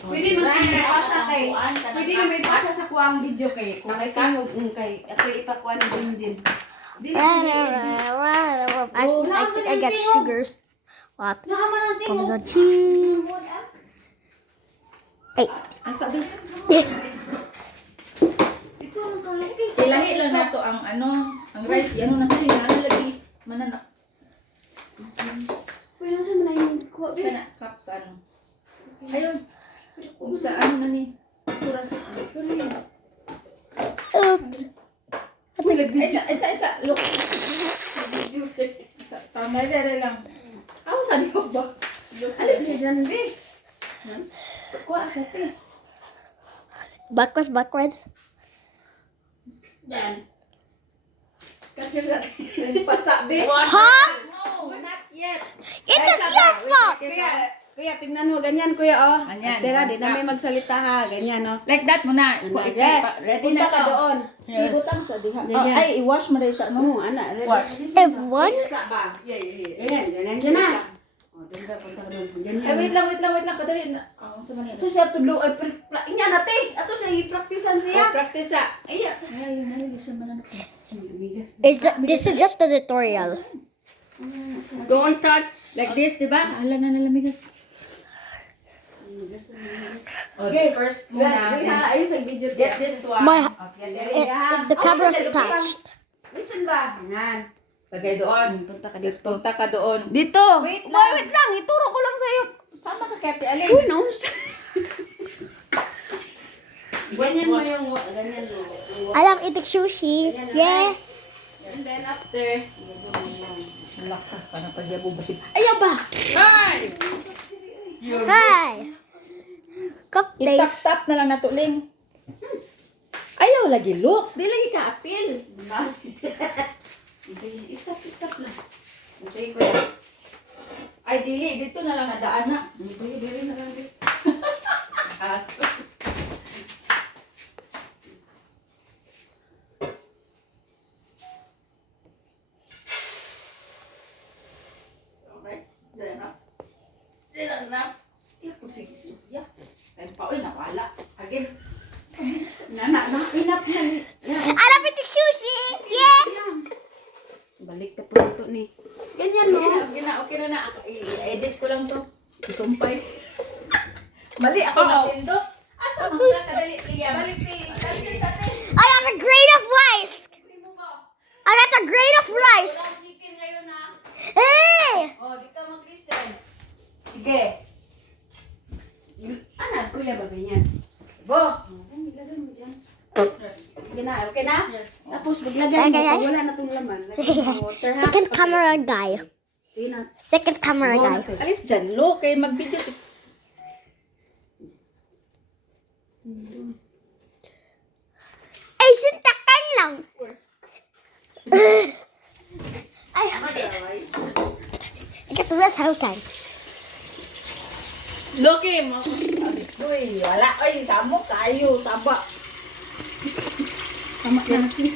Pwede mo ipasa kay. Pwede mo ipasa sa kuwang video kay. Kung may kangog kay ato ipakuha ng Jinjin. I think I got sugars. What? Naaman ang Comes on cheese. Hey. Ang sabi. Ito ang kalaki. Silahi lang na to ang ang rice. Yan na tayo. Yan lagi. Mananak. Pwede mo siya manayong kuha. Kana cup sa Ayun. Kung sa na ni. Kurang. Oops. Isa. Look. Isa. Tama lang. Ako sa di ba? Alis niya dyan, be. Kuha sa te. Backwards. Yan. Kacil na. Pasabi. Huh? No, not yet. It is your fault. Kuya, tingnan mo, ganyan, kuya, oh. Ganyan. Tira, di na may magsalita, ha. Ganyan, oh. Like that muna. Ready Punta na ka to. doon. Ibutang sa diha. Ganyan. Ay, i-wash mo rin siya, no? Anak, ready. Wash. Everyone? Ganyan na. O, punta ka doon. Ganyan. Ay, wait lang. Kadali na. Sa manila. So, siya tudlo, ay, inya nate. Ato siya, i-practicean siya. Practice sa. Ay, Ay, yun siya mananap. This is just a tutorial. Don't touch. Like this, di ba? Hala na nalamigas. Okay, first muna. ayos ang video. Get this one. The camera's attached. Listen ba? Yan. Lagay doon. Punta ka doon. Dito. Wait lang. Wait lang. Ituro ko lang sa'yo. Sama ka kaya Alin. Who knows? Ganyan mo yung, ganyan mo. I love eating sushi. Yeah. And then after, Hala ka. Parang pagyabo basit. ayaw ba? Hi. Cup days. Stop na lang natuling. Ayaw lagi look. Di lagi ka apil. Stop lang. Okay, kuya. Ay, dili. Dito na lang nadaan na. Dili na lang. Asko. Okay. Diyan na. Iya, kung sige. Yeah. Ay, paoy, nawala. Again. Nana, enough na ni. I love eating sushi. Yeah. Balik ka po ito ni. Ganyan mo. Okay na. I-edit ko lang to. Isumpay. Mali ako napindot. Asa mo ka kadali liya? Balik ni. I got a grade of rice. I got a grade of rice. Chicken ngayon na. Hey. Oh, di ka mag-listen. Sige. Anak, kuya ba ganyan? Bo. Ilagay mo dyan. Okay na? Yes. Tapos maglagay mo. Okay. Pag wala na itong laman. Lagay mo water, ha? Second Okay. camera guy. Sige na. Second camera Go guy. na, te. Alis dyan, lo. Kaya mag-video. Asian takan lang. I got the rest whole time. Loki mo. Uy, wala. Ay, samo kayo. Saba. Tama na natin.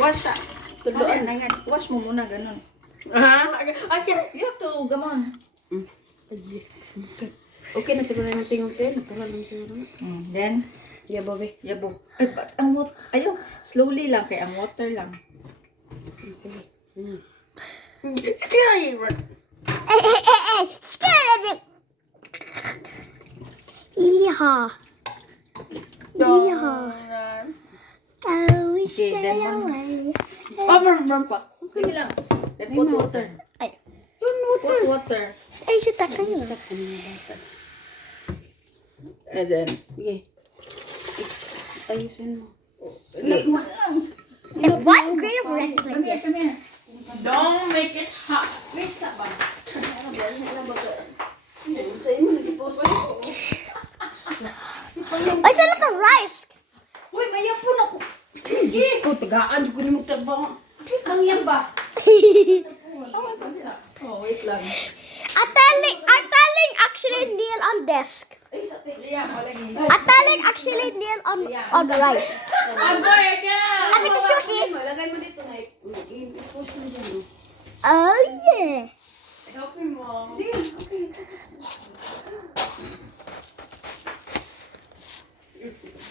Wash siya. Tuloan na nga. Wash mo muna, ganun. Okay. You have to, gamon. Okay na siguro natin okay. Natural lang siguro. Then, Yeah, Bobby. yabo. Ay, ba't ang water? Ayaw, slowly lang. Kaya ang water lang. Okay. Hey. Scared of it. Yeehaw. Yeehaw. I wish Okay, stay then one. away. Meron pa. Okay lang. Then put water. Ay. Put water. Asian takan lang. Sak ano yung bata. And then, Sige. Ayusin mo. What grade of rice is like this? here. Don't make it hot. Wait, sa ba? Ano ba? Ano ba? Sa imo nag-post. I said like a rice. Uy, mayapon ako. Diyos ko, tagaan. Di ko ni magtrabaho. Ang yan ba? Oh, wait lang. I'm telling actually kneel on desk. Ay, sa te. Liam, wala lagi. I'm telling actually kneel on rice. Agoy, again. I'm eating sushi. Lagay mo dito na. I-post mo dyan. no? Oh yeah. Help me, Mom. Sige, okay.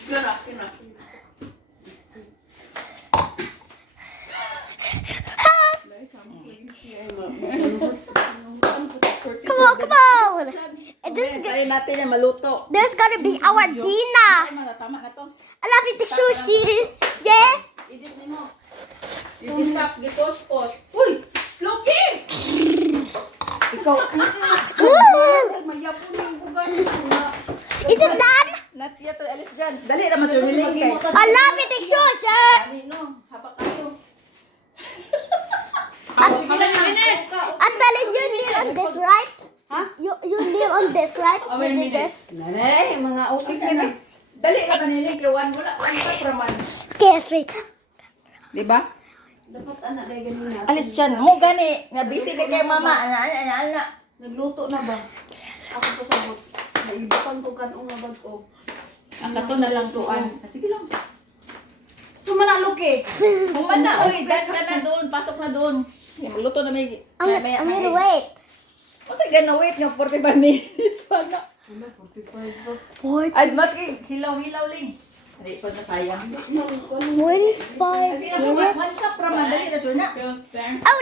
Kira, kira. Come on, come on. And this, Kaya natin yan maluto. there's gonna be our dinner. Tama na to. I love eating sushi. Yeah. Edit ni mo. Yung staff, gipos-pos. Uy! Loki! Ikaw, Is it done? Natia to, alis dyan. Dali naman sa willing kay. I love eating sushi. Dali no, sapa kayo. How many minutes? And Darling, you kneel on this, right? Ha? You kneel on this, right? How You many did this. nanay, mga usik niya na. Dali naman niling kay Juan. Wala, ang sapraman. Okay, straight. Diba? Dapat anak dahil ganun na. Alis dyan. Mo gani. Nga busy ba kay mama. Ana. Nagluto na ba? Ako pasabot. Naibukan ko kanong nabag ko. Ang kato na lang tuan. Sige lang. So manaloke. Human na, oy. Dan ka na doon. Pasok na doon. Luto na may... I'm gonna wait. O sige, gonna wait nga 45 minutes pa na. Ano, 45 ba? Ay, maski hilaw-hilaw ling. Hindi pa nasayang. 45 Kasi na, minutes. man sa praman. Dali na siya na. Filter. Oh,